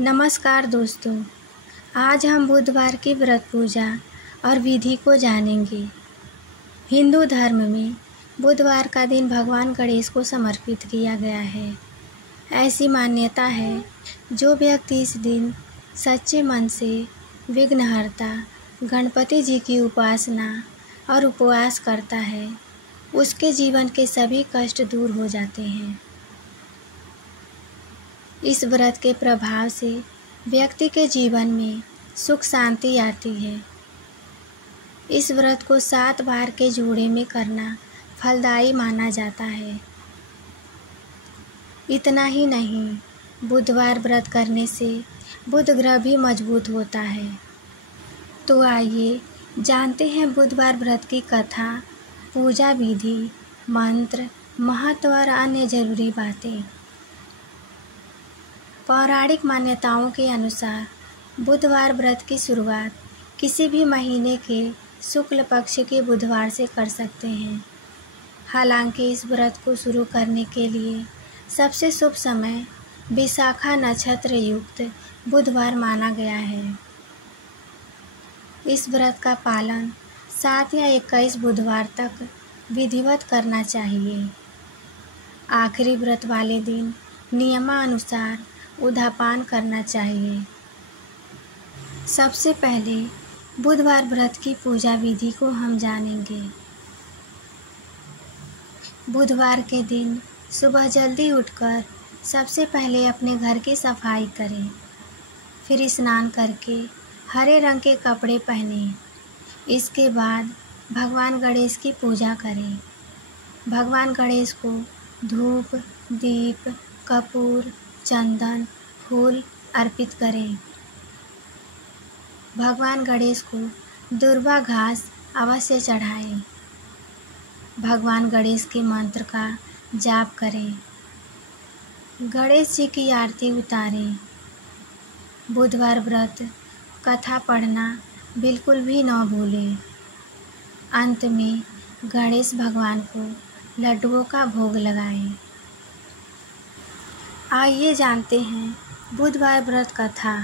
नमस्कार दोस्तों, आज हम बुधवार की व्रत पूजा और विधि को जानेंगे। हिंदू धर्म में बुधवार का दिन भगवान गणेश को समर्पित किया गया है। ऐसी मान्यता है, जो व्यक्ति इस दिन सच्चे मन से विघ्नहर्ता गणपति जी की उपासना और उपवास करता है, उसके जीवन के सभी कष्ट दूर हो जाते हैं। इस व्रत के प्रभाव से व्यक्ति के जीवन में सुख शांति आती है। इस व्रत को 7 बार के जोड़े में करना फलदायी माना जाता है। इतना ही नहीं, बुधवार व्रत करने से बुध ग्रह भी मजबूत होता है। तो आइए जानते हैं बुधवार व्रत की कथा, पूजा विधि, मंत्र, महत्व और अन्य जरूरी बातें। पौराणिक मान्यताओं के अनुसार बुधवार व्रत की शुरुआत किसी भी महीने के शुक्ल पक्ष के बुधवार से कर सकते हैं। हालांकि इस व्रत को शुरू करने के लिए सबसे शुभ समय विशाखा नक्षत्र युक्त बुधवार माना गया है। इस व्रत का पालन 7 या 21 बुधवार तक विधिवत करना चाहिए। आखिरी व्रत वाले दिन नियमानुसार उद्यापन करना चाहिए। सबसे पहले बुधवार व्रत की पूजा विधि को हम जानेंगे। बुधवार के दिन सुबह जल्दी उठकर सबसे पहले अपने घर की सफाई करें। फिर स्नान करके हरे रंग के कपड़े पहनें। इसके बाद भगवान गणेश की पूजा करें। भगवान गणेश को धूप, दीप, कपूर, चंदन, फूल अर्पित करें। भगवान गणेश को दुर्वा घास अवश्य चढ़ाएं। भगवान गणेश के मंत्र का जाप करें। गणेश जी की आरती उतारें। बुधवार व्रत कथा पढ़ना बिल्कुल भी न भूलें। अंत में गणेश भगवान को लड्डुओं का भोग लगाएं। आइए जानते हैं बुधवार व्रत कथा।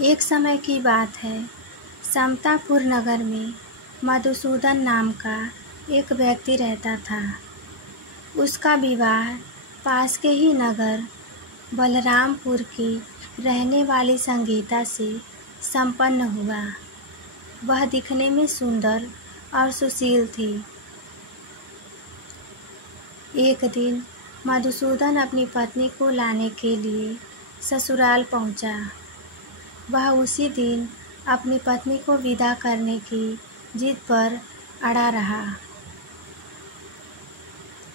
एक समय की बात है, समतापुर नगर में मधुसूदन नाम का एक व्यक्ति रहता था। उसका विवाह पास के ही नगर बलरामपुर की रहने वाली संगीता से संपन्न हुआ। वह दिखने में सुंदर और सुशील थी। एक दिन मधुसूदन अपनी पत्नी को लाने के लिए ससुराल पहुंचा। वह उसी दिन अपनी पत्नी को विदा करने की जिद पर अड़ा रहा।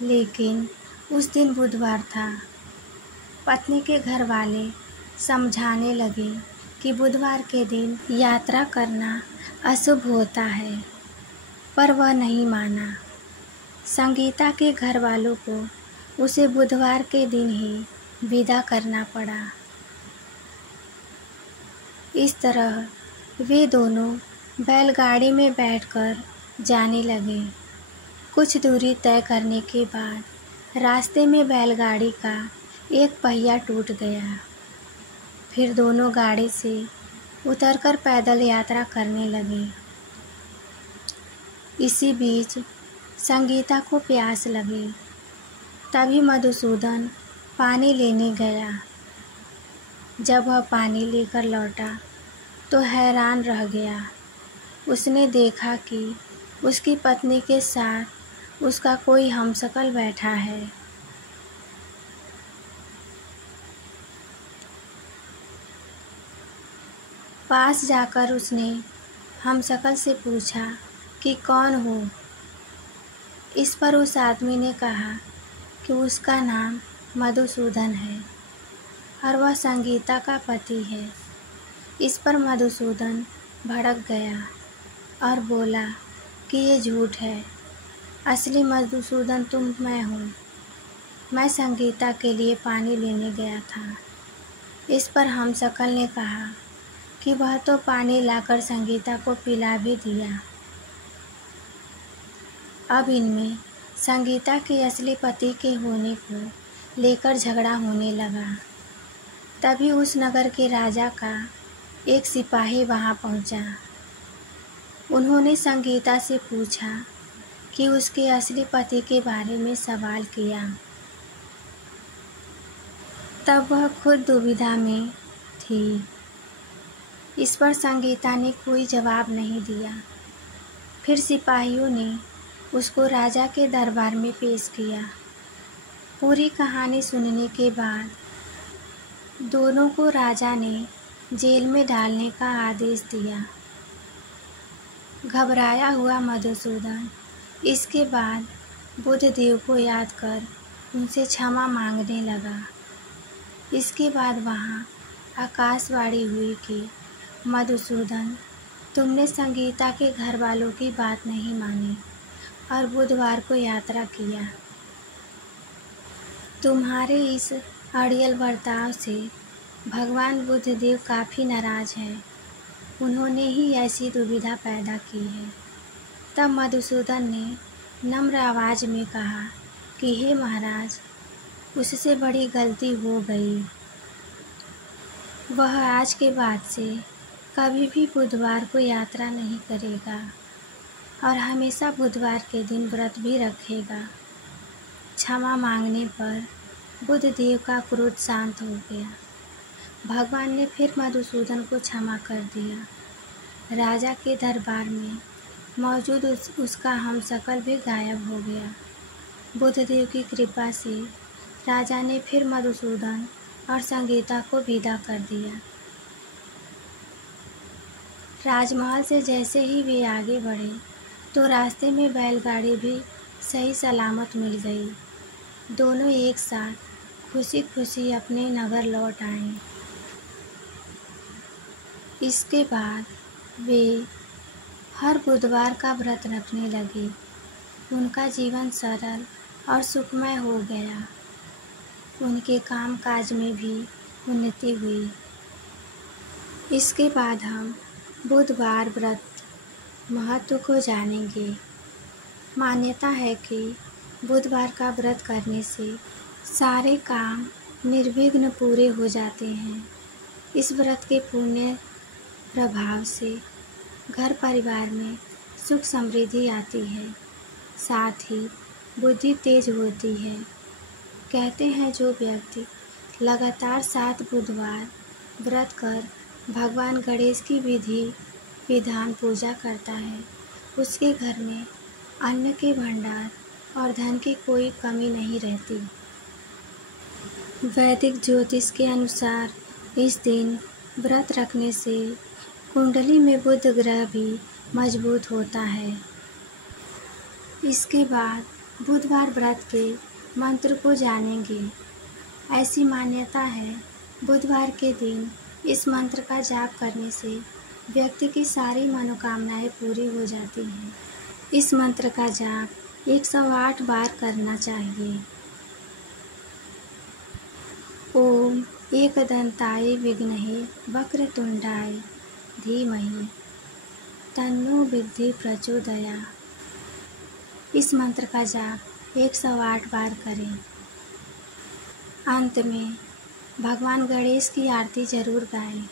लेकिन उस दिन बुधवार था। पत्नी के घर वाले समझाने लगे कि बुधवार के दिन यात्रा करना अशुभ होता है, पर वह नहीं माना। संगीता के घर वालों को उसे बुधवार के दिन ही विदा करना पड़ा। इस तरह वे दोनों बैलगाड़ी में बैठकर जाने लगे। कुछ दूरी तय करने के बाद रास्ते में बैलगाड़ी का एक पहिया टूट गया। फिर दोनों गाड़ी से उतरकर पैदल यात्रा करने लगे। इसी बीच संगीता को प्यास लगी। तभी मधुसूदन पानी लेने गया। जब वह पानी लेकर लौटा तो हैरान रह गया। उसने देखा कि उसकी पत्नी के साथ उसका कोई हमशक्ल बैठा है। पास जाकर उसने हमशक्ल से पूछा कि कौन हो। इस पर उस आदमी ने कहा कि उसका नाम मधुसूदन है और वह संगीता का पति है। इस पर मधुसूदन भड़क गया और बोला कि ये झूठ है। असली मधुसूदन तुम मैं हूँ। मैं संगीता के लिए पानी लेने गया था। इस पर हमशक्ल ने कहा कि वह तो पानी लाकर संगीता को पिला भी दिया। अब इनमें संगीता के असली पति के होने को लेकर झगड़ा होने लगा। तभी उस नगर के राजा का एक सिपाही वहां पहुंचा। उन्होंने संगीता से पूछा कि उसके असली पति के बारे में सवाल किया। तब वह खुद दुविधा में थी। इस पर संगीता ने कोई जवाब नहीं दिया। फिर सिपाहियों ने उसको राजा के दरबार में पेश किया। पूरी कहानी सुनने के बाद दोनों को राजा ने जेल में डालने का आदेश दिया। घबराया हुआ मधुसूदन इसके बाद बुद्धदेव को याद कर उनसे क्षमा मांगने लगा। इसके बाद वहाँ आकाशवाणी हुई कि मधुसूदन, तुमने संगीता के घर वालों की बात नहीं मानी और बुधवार को यात्रा किया। तुम्हारे इस अड़ियल बर्ताव से भगवान बुद्धदेव काफ़ी नाराज हैं। उन्होंने ही ऐसी दुविधा पैदा की है। तब मधुसूदन ने नम्र आवाज़ में कहा कि हे महाराज, उससे बड़ी गलती हो गई। वह आज के बाद से कभी भी बुधवार को यात्रा नहीं करेगा और हमेशा बुधवार के दिन व्रत भी रखेगा। क्षमा मांगने पर बुद्धदेव का क्रोध शांत हो गया। भगवान ने फिर मधुसूदन को क्षमा कर दिया। राजा के दरबार में मौजूद उसका हमशक्ल भी गायब हो गया। बुद्धदेव की कृपा से राजा ने फिर मधुसूदन और संगीता को विदा कर दिया। राजमहल से जैसे ही वे आगे बढ़े तो रास्ते में बैलगाड़ी भी सही सलामत मिल गई। दोनों एक साथ खुशी खुशी अपने नगर लौट आए। इसके बाद वे हर बुधवार का व्रत रखने लगे। उनका जीवन सरल और सुखमय हो गया। उनके काम काज में भी उन्नति हुई। इसके बाद हम बुधवार व्रत महत्व को जानेंगे। मान्यता है कि बुधवार का व्रत करने से सारे काम निर्विघ्न पूरे हो जाते हैं। इस व्रत के पुण्य प्रभाव से घर परिवार में सुख समृद्धि आती है, साथ ही बुद्धि तेज होती है। कहते हैं जो व्यक्ति लगातार 7 बुधवार व्रत कर भगवान गणेश की विधि विधान पूजा करता है, उसके घर में अन्न के भंडार और धन की कोई कमी नहीं रहती। वैदिक ज्योतिष के अनुसार इस दिन व्रत रखने से कुंडली में बुध ग्रह भी मजबूत होता है। इसके बाद बुधवार व्रत के मंत्र को जानेंगे। ऐसी मान्यता है बुधवार के दिन इस मंत्र का जाप करने से व्यक्ति की सारी मनोकामनाएं पूरी हो जाती हैं। इस मंत्र का जाप 108 बार करना चाहिए। ओम एकदंताय विघ्नहे वक्रतुंडाय धीमहि तन्नो विद्धि प्रचोदयात्। इस मंत्र का जाप 108 बार करें। अंत में भगवान गणेश की आरती जरूर गाएं।